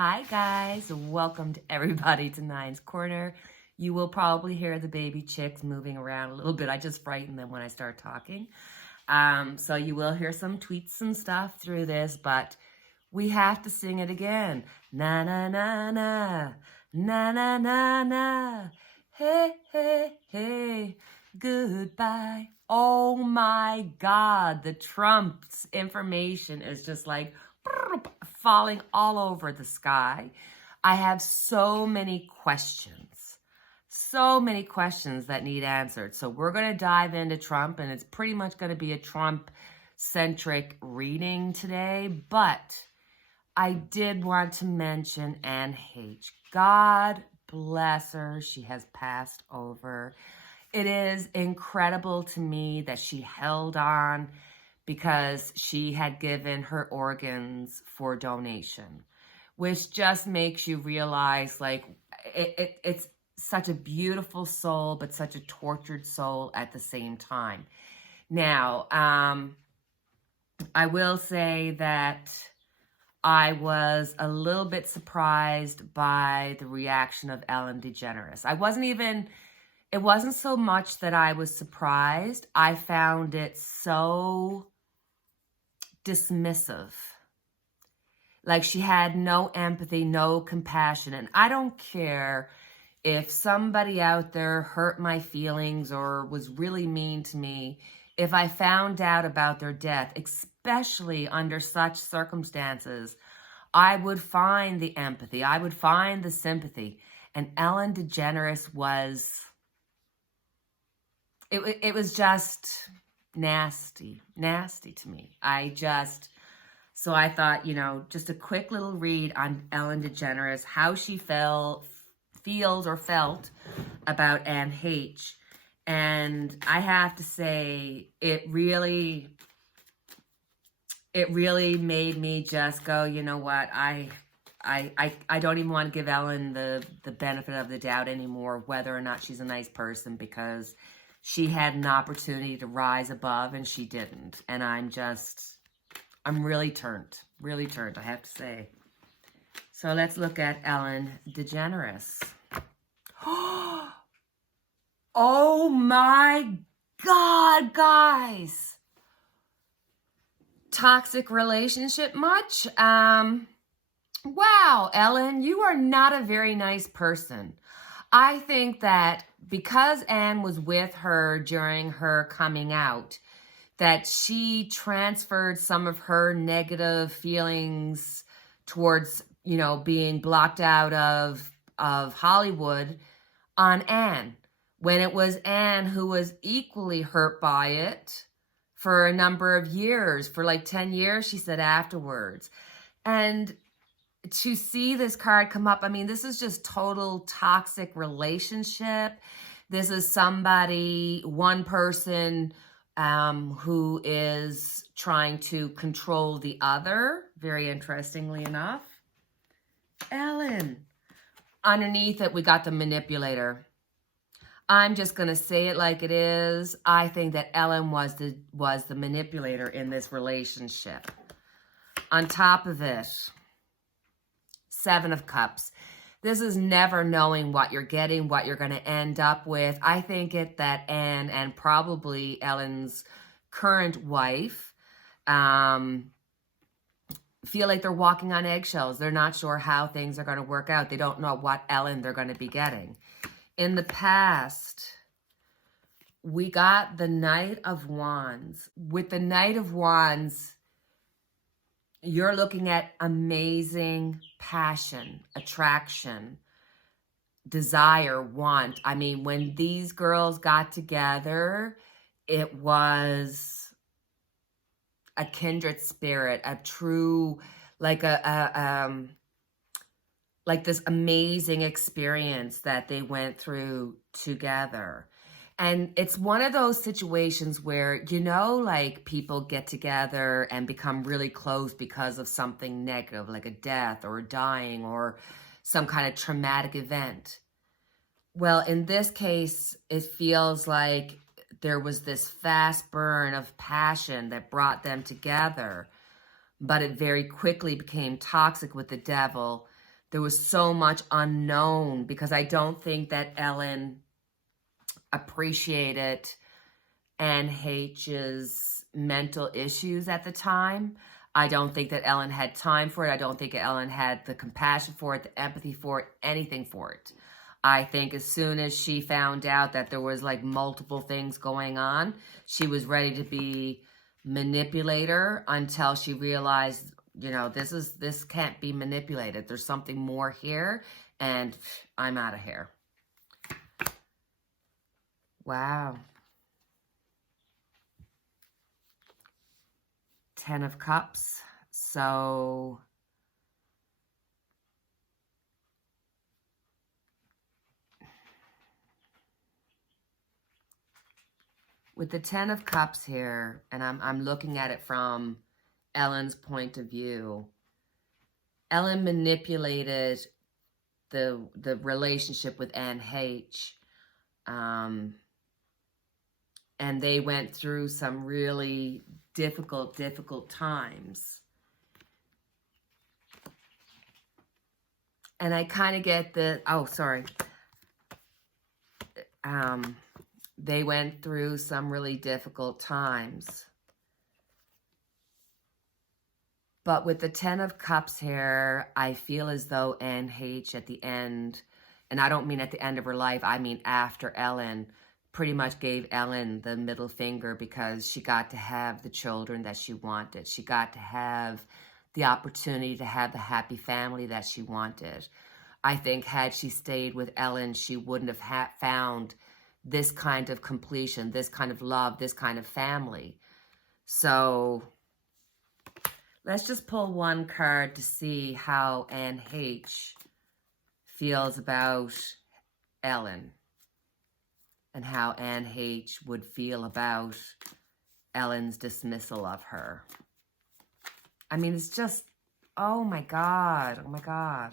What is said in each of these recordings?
Hi guys, welcome to everybody to Nine's Corner. You will probably hear the baby chicks moving around a little bit. I just frighten them when I start talking. So you will hear some tweets and stuff through this, but we have to sing it again. Na na na na, na na na na, hey hey hey, goodbye. Oh my God, the Trump's information is just like falling all over the sky. I have so many questions that need answered. So we're going to dive into Trump, and it's pretty much going to be a Trump-centric reading today. But I did want to mention Anne H. God bless her. She has passed over. It is incredible to me that she held on because she had given her organs for donation, which just makes you realize, like, it's such a beautiful soul, but such a tortured soul at the same time. Now, I will say that I was a little bit surprised by the reaction of Ellen DeGeneres. It wasn't so much that I was surprised. I found it so dismissive. Like, she had no empathy, no compassion. And I don't care if somebody out there hurt my feelings or was really mean to me. If I found out about their death, especially under such circumstances, I would find the empathy. I would find the sympathy. And Ellen DeGeneres was, it was just nasty to me. So I thought, just a quick little read on Ellen DeGeneres, how she feels or felt about Anne H. And I have to say, it really made me just go, you know what, I don't even want to give Ellen the benefit of the doubt anymore, whether or not she's a nice person, because she had an opportunity to rise above and she didn't. And I'm really turned, I have to say. So let's look at Ellen DeGeneres. Oh my God, guys. Toxic relationship much? Wow, Ellen, you are not a very nice person. I think that because Anne was with her during her coming out, that she transferred some of her negative feelings towards, being blocked out of Hollywood on Anne, when it was Anne who was equally hurt by it for a number of years, for like 10 years, she said afterwards. And to see this card come up, I mean, this is just total toxic relationship. This is one person who is trying to control the other, very interestingly enough. Ellen. Underneath it, we got the manipulator. I'm just going to say it like it is. I think that Ellen was the manipulator in this relationship. On top of it, Seven of Cups. This is never knowing what you're getting, what you're going to end up with. I think that Anne and probably Ellen's current wife feel like they're walking on eggshells. They're not sure how things are going to work out. They don't know what Ellen they're going to be getting. In the past, we got the Knight of Wands. With the Knight of Wands, you're looking at amazing passion, attraction, desire, want. I mean, when these girls got together, it was a kindred spirit, a true, like this amazing experience that they went through together. And it's one of those situations where, like, people get together and become really close because of something negative, like a death or a dying or some kind of traumatic event. Well, in this case, it feels like there was this fast burn of passion that brought them together, but it very quickly became toxic with the devil. there was so much unknown, because I don't think that Ellen appreciated Anne H's mental issues at the time. I don't think that Ellen had time for it. I don't think Ellen had the compassion for it, the empathy for it, anything for it. I think as soon as she found out that there was like multiple things going on, she was ready to be manipulator until she realized, you know, this can't be manipulated. There's something more here, and I'm out of here. Wow. 10 of Cups. So with the 10 of Cups here, and I'm looking at it from Ellen's point of view, Ellen manipulated the relationship with Anne H. And they went through some really difficult times. And I kind of get the, they went through some really difficult times. But with the 10 of Cups here, I feel as though Anne H at the end, and I don't mean at the end of her life, I mean after Ellen, pretty much gave Ellen the middle finger, because she got to have the children that she wanted. She got to have the opportunity to have the happy family that she wanted. I think had she stayed with Ellen, she wouldn't have found this kind of completion, this kind of love, this kind of family. So let's just pull one card to see how Anne H feels about Ellen, and how Anne H would feel about Ellen's dismissal of her. I mean, it's just, oh my God, oh my God.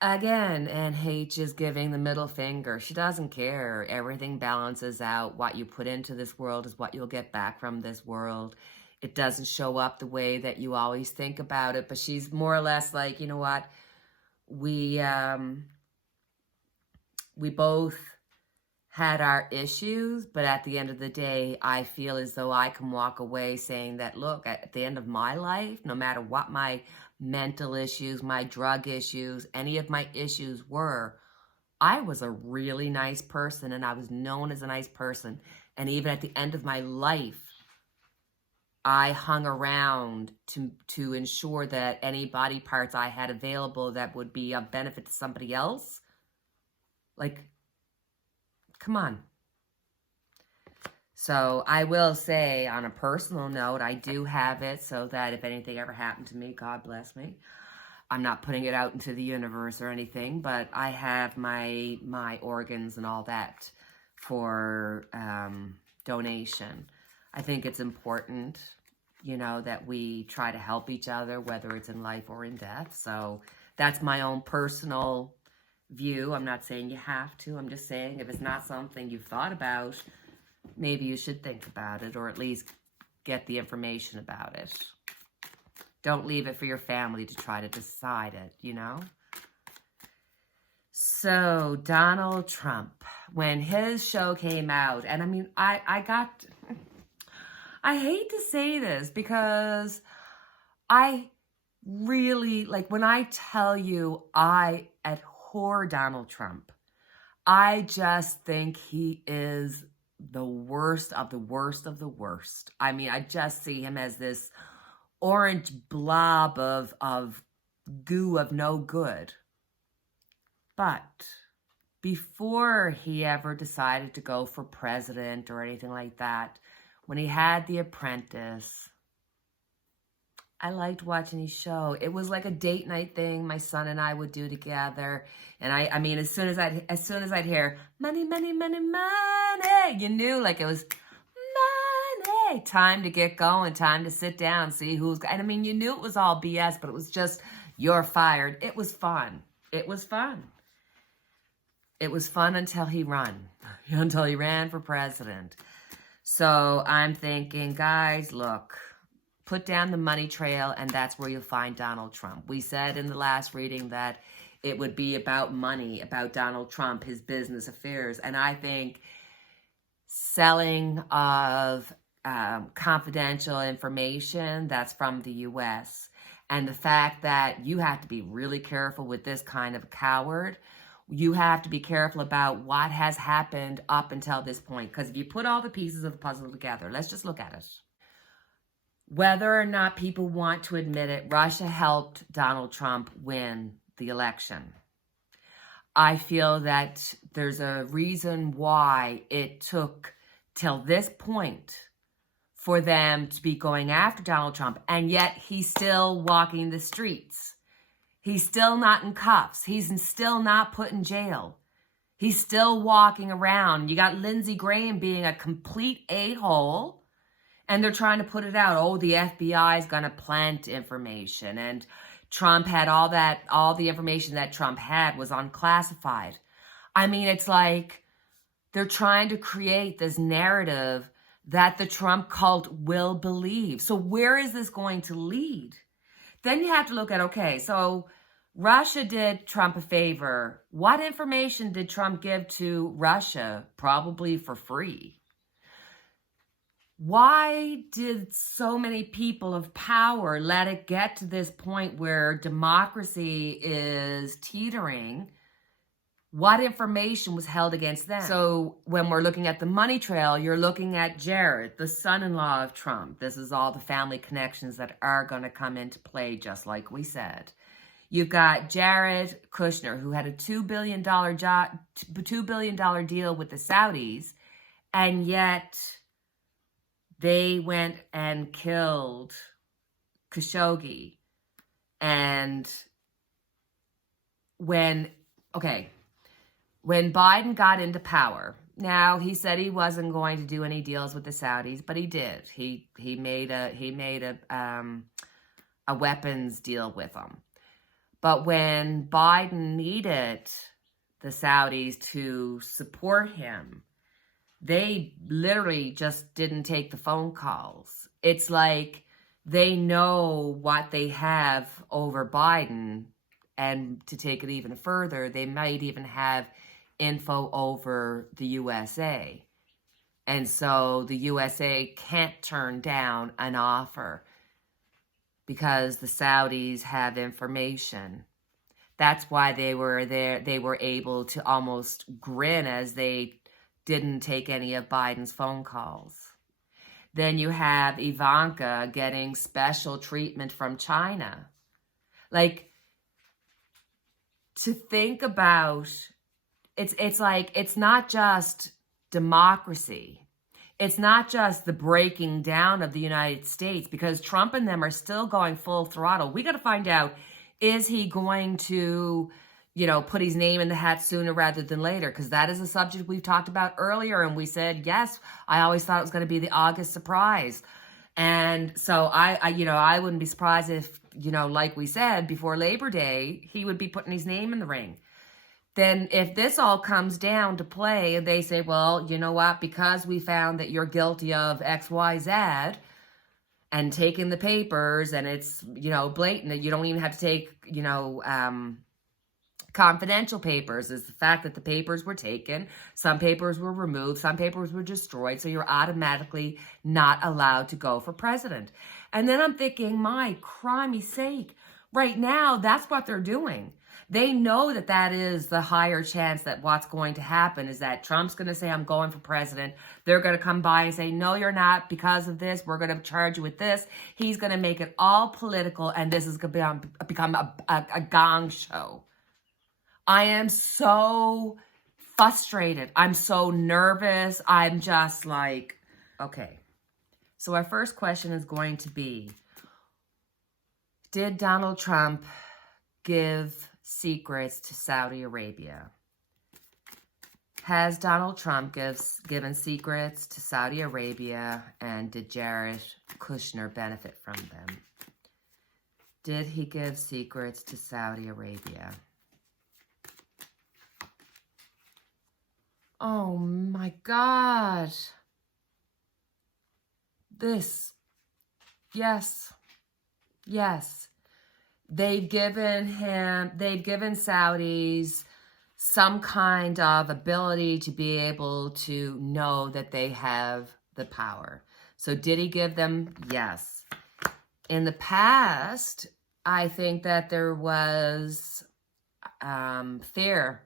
Again, Anne H is giving the middle finger. She doesn't care. Everything balances out. What you put into this world is what you'll get back from this world. It doesn't show up the way that you always think about it, but she's more or less like, you know what, we both had our issues, but at the end of the day, I feel as though I can walk away saying that, look, at the end of my life, no matter what my mental issues, my drug issues, any of my issues were, I was a really nice person, and I was known as a nice person. And even at the end of my life, I hung around to ensure that any body parts I had available that would be of benefit to somebody else, like, come on. So I will say, on a personal note, I do have it so that if anything ever happened to me, God bless me, I'm not putting it out into the universe or anything, but I have my organs and all that for donation. I think it's important, you know, that we try to help each other, whether it's in life or in death. So that's my own personal view. I'm not saying you have to. I'm just saying if it's not something you've thought about, maybe you should think about it, or at least get the information about it. Don't leave it for your family to try to decide it, you know? So, Donald Trump, when his show came out, and I mean, I hate to say this, because I really, like, when I tell you I abhor Donald Trump, I just think he is the worst of the worst of the worst. I mean, I just see him as this orange blob of goo of no good. But before he ever decided to go for president or anything like that, when he had The Apprentice, I liked watching his show. It was like a date night thing my son and I would do together. And I mean, as soon as I'd hear money, money, money, money, you knew, like, it was money. Time to get going, time to sit down, see who's, and I mean, you knew it was all BS, but it was just, you're fired. It was fun. It was fun. It was fun until he ran for president. So I'm thinking, guys, look, put down the money trail, and that's where you'll find Donald Trump. We said in the last reading that it would be about money, about Donald Trump, his business affairs. And I think selling of confidential information that's from the U.S., and the fact that you have to be really careful with this kind of coward. You have to be careful about what has happened up until this point. Because if you put all the pieces of the puzzle together, let's just look at it. Whether or not people want to admit it, Russia helped Donald Trump win the election. I feel that there's a reason why it took till this point for them to be going after Donald Trump, and yet he's still walking the streets. He's still not in cuffs. He's still not put in jail. He's still walking around. You got Lindsey Graham being a complete a-hole, and they're trying to put it out. Oh, the FBI is going to plant information, and Trump had all the information that Trump had was unclassified. I mean, it's like they're trying to create this narrative that the Trump cult will believe. So where is this going to lead? Then you have to look at, okay, so Russia did Trump a favor. What information did Trump give to Russia? Probably for free. Why did so many people of power let it get to this point where democracy is teetering? What information was held against them? So when we're looking at the money trail, you're looking at Jared, the son-in-law of Trump. This is all the family connections that are going to come into play, just like we said. You've got Jared Kushner, who had a $2 billion deal with the Saudis, and yet they went and killed Khashoggi. And when Biden got into power, now he said he wasn't going to do any deals with the Saudis, but he did. He made a weapons deal with them. But when Biden needed the Saudis to support him, they literally just didn't take the phone calls. It's like they know what they have over Biden, and to take it even further, they might even have info over the USA. And so the USA can't turn down an offer because the Saudis have information. That's why they were there. They were able to almost grin as they didn't take any of Biden's phone calls. Then you have Ivanka getting special treatment from China. Like, to think about, it's like, it's not just democracy. It's not just the breaking down of the United States, because Trump and them are still going full throttle. We got to find out, is he going to, put his name in the hat sooner rather than later? Because that is a subject we've talked about earlier, and we said, yes, I always thought it was going to be the August surprise. And so I wouldn't be surprised if, like we said, before Labor Day, he would be putting his name in the ring. Then if this all comes down to play and they say, well, you know what, because we found that you're guilty of X, Y, Z and taking the papers, and it's, blatant that you don't even have to take, confidential papers, is the fact that the papers were taken, some papers were removed, some papers were destroyed, so you're automatically not allowed to go for president. And then I'm thinking, my crimey sake, right now, that's what they're doing. They know that that is the higher chance that what's going to happen is that Trump's going to say, I'm going for president. They're going to come by and say, no, you're not. Because of this, we're going to charge you with this. He's going to make it all political, and this is going to become a gong show. I am so frustrated. I'm so nervous. I'm just like, okay. So our first question is going to be, did Donald Trump give secrets to Saudi Arabia? Has Donald Trump given secrets to Saudi Arabia, and did Jared Kushner benefit from them? Did he give secrets to Saudi Arabia? Oh my God. This, Yes. Yes. They've given Saudis some kind of ability to be able to know that they have the power. So did he give them? Yes. In the past, I think that there was fear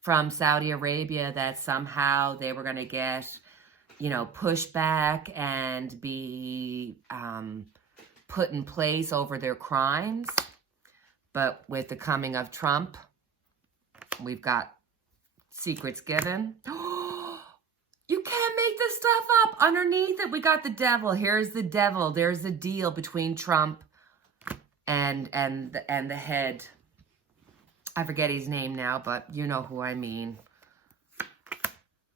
from Saudi Arabia that somehow they were going to get, pushback and be put in place over their crimes. But with the coming of Trump, we've got secrets given. You can't make this stuff up. Underneath it, we got the devil. Here's the devil. There's the deal between Trump and the head. I forget his name now, but you know who I mean.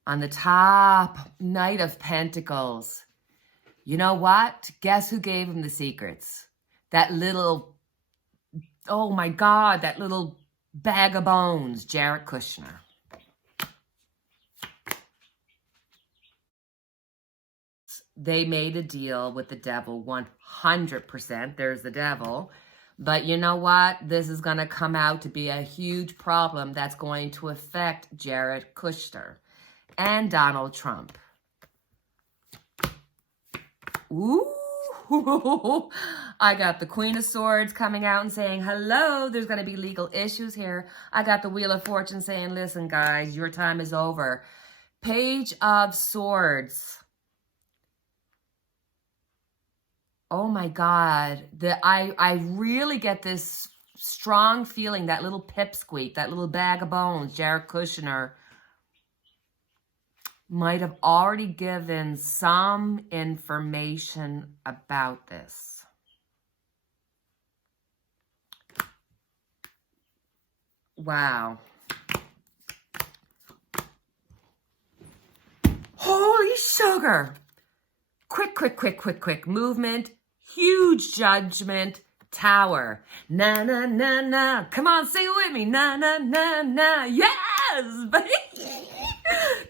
On the top, Knight of Pentacles. You know what? Guess who gave him the secrets? That little, oh my God, that little bag of bones, Jared Kushner. They made a deal with the devil 100%. There's the devil. But you know what? This is going to come out to be a huge problem that's going to affect Jared Kushner and Donald Trump. Ooh, I got the Queen of Swords coming out and saying, hello, there's going to be legal issues here. I got the Wheel of Fortune saying, listen, guys, your time is over. Page of Swords. Oh my God, I really get this strong feeling, that little pipsqueak, that little bag of bones, Jared Kushner, might have already given some information about this. Wow. Holy sugar. Quick movement. Huge judgment. Tower. Na, na, na, na. Come on, sing it with me. Na, na, na, na. Yes, baby.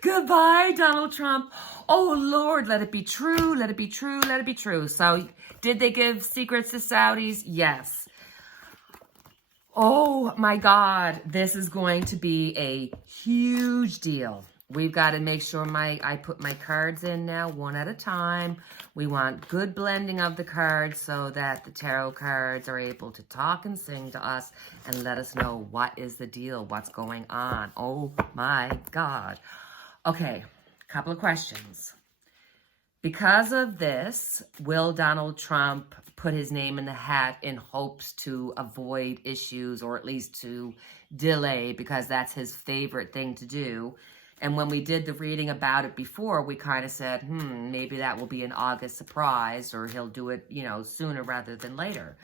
Goodbye, Donald Trump. Oh, Lord, let it be true. Let it be true. Let it be true. So, did they give secrets to Saudis? Yes. Oh, my God. This is going to be a huge deal. We've got to make sure I put my cards in now one at a time. We want good blending of the cards so that the tarot cards are able to talk and sing to us and let us know what is the deal, what's going on. Oh my God. Okay, couple of questions. Because of this, will Donald Trump put his name in the hat in hopes to avoid issues or at least to delay, because that's his favorite thing to do? And when we did the reading about it before, we kind of said, maybe that will be an August surprise, or he'll do it, sooner rather than later.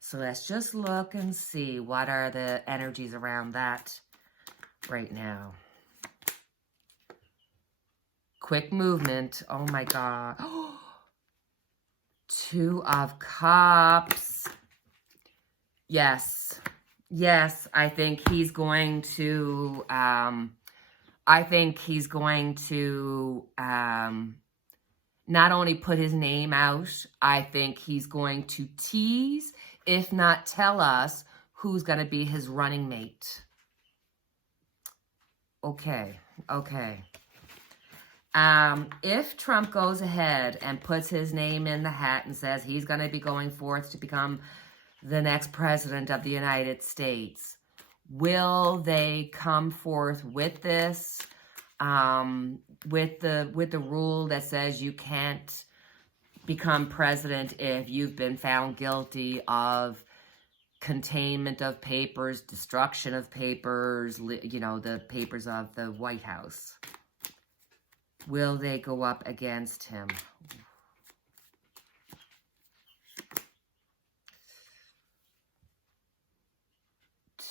So let's just look and see what are the energies around that right now. Quick movement. Oh my God. Two of Cups. Yes. Yes, I think he's going to... not only put his name out, I think he's going to tease, if not tell us, who's going to be his running mate. Okay. If Trump goes ahead and puts his name in the hat and says he's going to be going forth to become the next president of the United States, will they come forth with this, with the rule that says you can't become president if you've been found guilty of containment of papers, destruction of papers, the papers of the White House? Will they go up against him?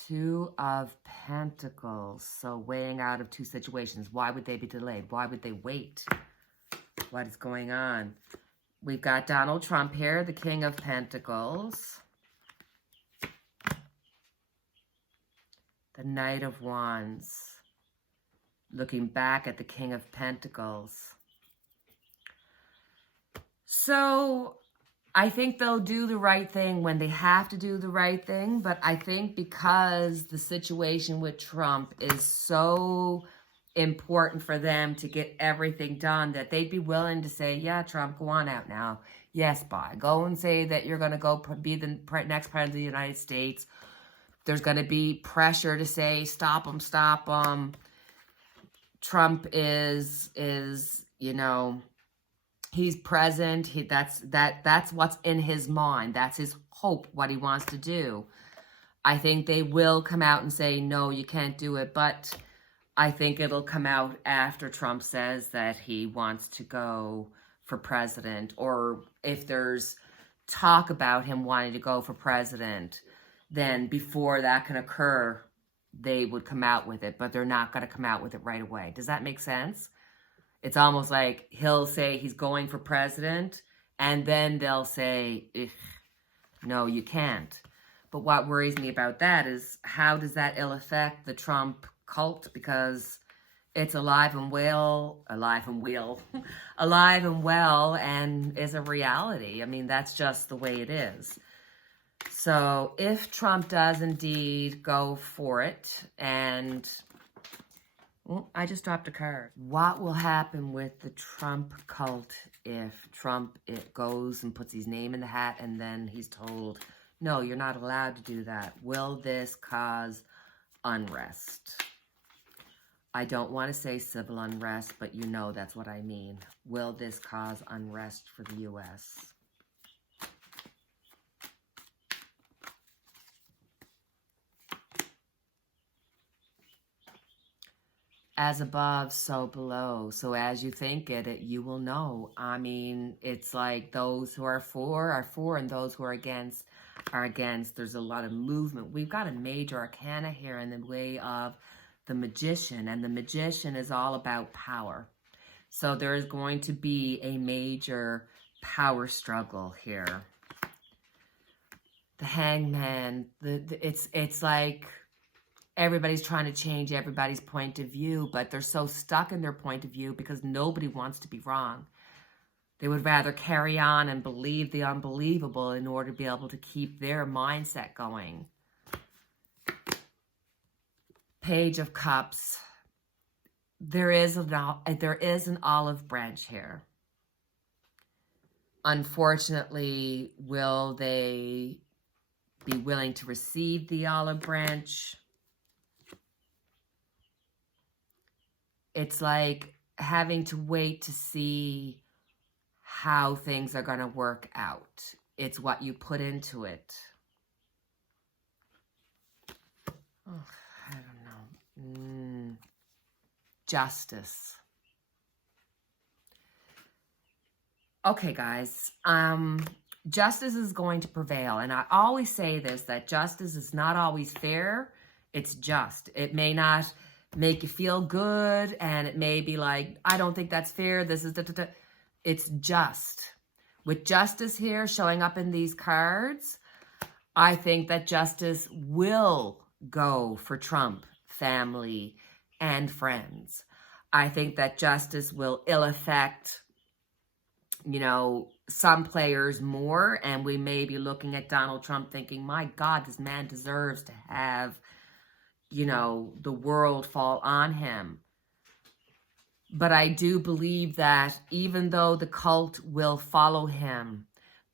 Two of Pentacles. So weighing out of two situations. Why would they be delayed? Why would they wait? What is going on? We've got Donald Trump here, the King of Pentacles. The Knight of Wands. Looking back at the King of Pentacles. So I think they'll do the right thing when they have to do the right thing. But I think because the situation with Trump is so important for them to get everything done, that they'd be willing to say, yeah, Trump, go on out now. Yes, bye. Go and say that you're going to go be the next president of the United States. There's going to be pressure to say, stop him, stop him. Trump is, you know, he's present. That's what's in his mind. That's his hope, what he wants to do. I think they will come out and say, no, you can't do it. But I think it'll come out after Trump says that he wants to go for president, or if there's talk about him wanting to go for president, then before that can occur, they would come out with it, but they're not going to come out with it right away. Does that make sense? It's almost like he'll say he's going for president, and then they'll say, no, you can't. But what worries me about that is, how does that ill affect the Trump cult? Because it's alive and well, and is a reality. I mean, that's just the way it is. So if Trump does indeed go for it, and I just dropped a card. What will happen with the Trump cult if Trump goes and puts his name in the hat and then he's told, no, you're not allowed to do that? Will this cause unrest? I don't want to say civil unrest, but you know that's what I mean. Will this cause unrest for the U.S.? As above, so below. So as you think it, you will know. I mean, it's like those who are for, and those who are against are against. There's a lot of movement. We've got a major arcana here in the way of the Magician, and the Magician is all about power. So there is going to be a major power struggle here. The Hangman, it's like everybody's trying to change everybody's point of view, but they're so stuck in their point of view because nobody wants to be wrong. They would rather carry on and believe the unbelievable in order to be able to keep their mindset going. Page of Cups. There is an olive branch here. Unfortunately, will they be willing to receive the olive branch? It's like having to wait to see how things are going to work out. It's what you put into it. Oh, I don't know. Justice. Okay, guys. Justice is going to prevail. And I always say this, that justice is not always fair. It's just. It may not make you feel good, and it may be like, I don't think that's fair. This is It's just. With justice here showing up in these cards, I think that justice will go for Trump, family, and friends. I think that justice will ill affect, you know, some players more, and we may be looking at Donald Trump thinking, my God, this man deserves to have, you know, the world fall on him. But I do believe that even though the cult will follow him,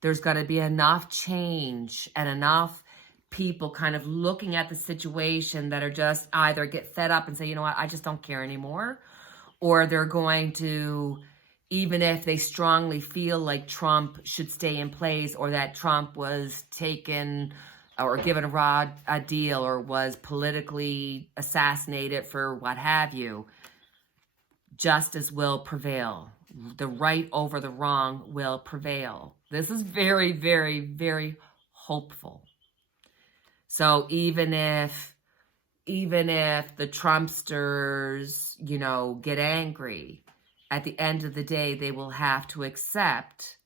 there's going to be enough change and enough people kind of looking at the situation that are just either get fed up and say, you know what, I just don't care anymore. Or they're going to, even if they strongly feel like Trump should stay in place, or that Trump was taken or given a deal, or was politically assassinated for what have you, justice will prevail. The right over the wrong will prevail. This is very, very, very hopeful. So even if the Trumpsters, you know, get angry, at the end of the day, they will have to accept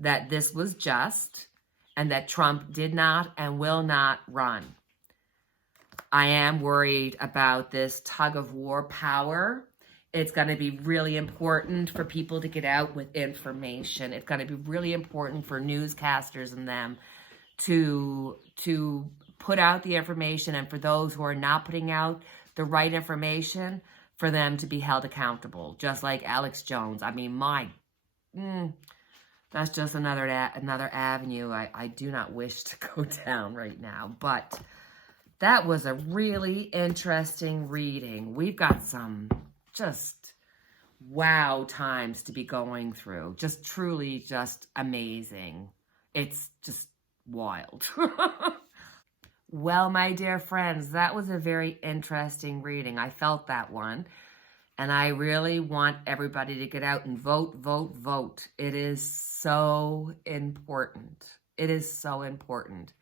that this was just, and that Trump did not and will not run. I am worried about this tug of war power. It's going to be really important for people to get out with information. It's going to be really important for newscasters and them to put out the information, and for those who are not putting out the right information, for them to be held accountable, just like Alex Jones. I mean, that's just another avenue I do not wish to go down right now. But that was a really interesting reading. We've got some just wow times to be going through. Just truly just amazing. It's just wild. Well, my dear friends, that was a very interesting reading. I felt that one. And I really want everybody to get out and vote, vote, vote. It is so important. It is so important.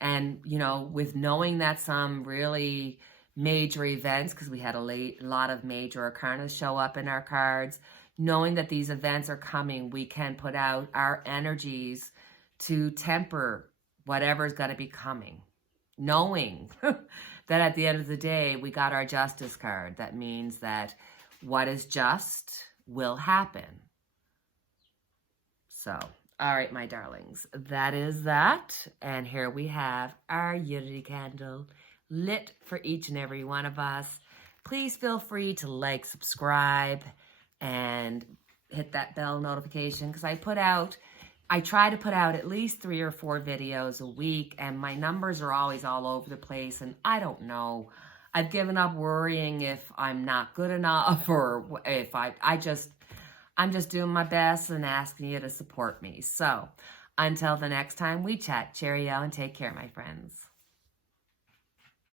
And, you know, with knowing that some really major events, because we had a lot of major arcana show up in our cards, knowing that these events are coming, we can put out our energies to temper whatever's going to be coming. Knowing that at the end of the day, we got our justice card. That means that what is just will happen. So, all right, my darlings, that is that. And here we have our unity candle lit for each and every one of us. Please feel free to like, subscribe, and hit that bell notification, because I try to put out at least 3 or 4 videos a week, and my numbers are always all over the place, and I don't know. I've given up worrying if I'm not good enough, or if I'm just doing my best and asking you to support me. So until the next time we chat, cheerio and take care, my friends.